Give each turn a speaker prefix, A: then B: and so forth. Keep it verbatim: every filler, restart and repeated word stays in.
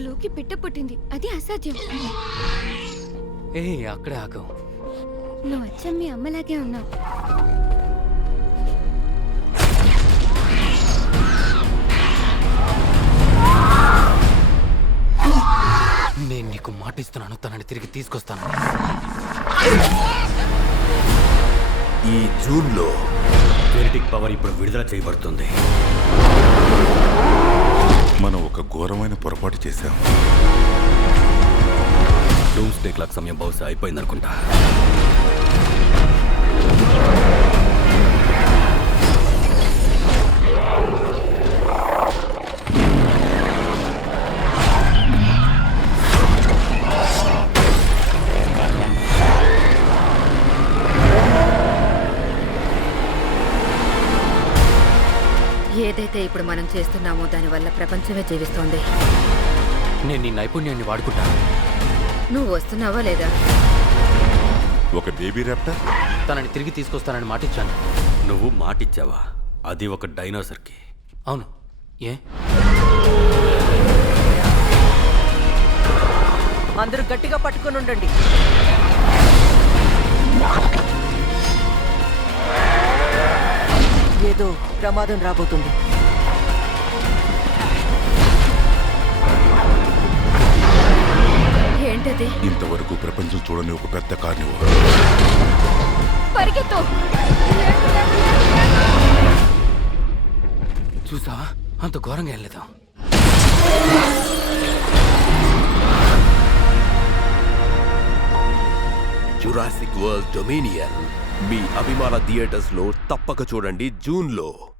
A: అందులోకి పిట్ట పుట్టింది. అది అసాధ్యం.
B: ఏ అక్కడే ఆగం.
A: నువ్వు అచ్చం మీ అమ్మలాగే ఉన్నావు.
B: నేను నీకు మాటిస్తున్నాను, తనని తిరిగి తీసుకొస్తాను.
C: ఈ జూన్ లో జెనెటిక్ పవర్ ఇప్పుడు విడుదల చేయబడుతుంది.
D: మనం ఒక ఘోరమైన పొరపాటు చేశాం.
C: డూమ్స్ డే క్లాక్ సమయం బహుశా అయిపోయిందనుకుంటా.
E: ఏదైతే ఇప్పుడు మనం చేస్తున్నామో దానివల్ల ప్రపంచమే జీవిస్తోంది.
B: నేను నీ నైపుణ్యాన్ని వాడుకుంటా.
E: నువ్వు వస్తున్నావా లేదా?
D: ఒక బేబీ ర్యాప్టర్
B: తనని తిరిగి తీసుకొస్తానని మాటిచ్చాను.
C: నువ్వు మాటిచ్చావా? అది ఒక డైనోసర్కి.
B: అవును. ఏ
F: అందరూ గట్టిగా పట్టుకొని ఉండండి. ఏదో ప్రమాదం రాబోతుంది.
E: ఏంటది?
D: ఇంతవరకు ప్రపంచం చూడని ఒక పెద్ద కార్నివోర్.
A: పరిగెత్తు.
B: చూసావా, అంత ఘోరంగా ఏం లేదా.
C: జురాసిక్ వరల్డ్ డొమినియన్ మీ అభిమాన థియేటర్స్ లో తప్పక చూడండి జూన్ లో.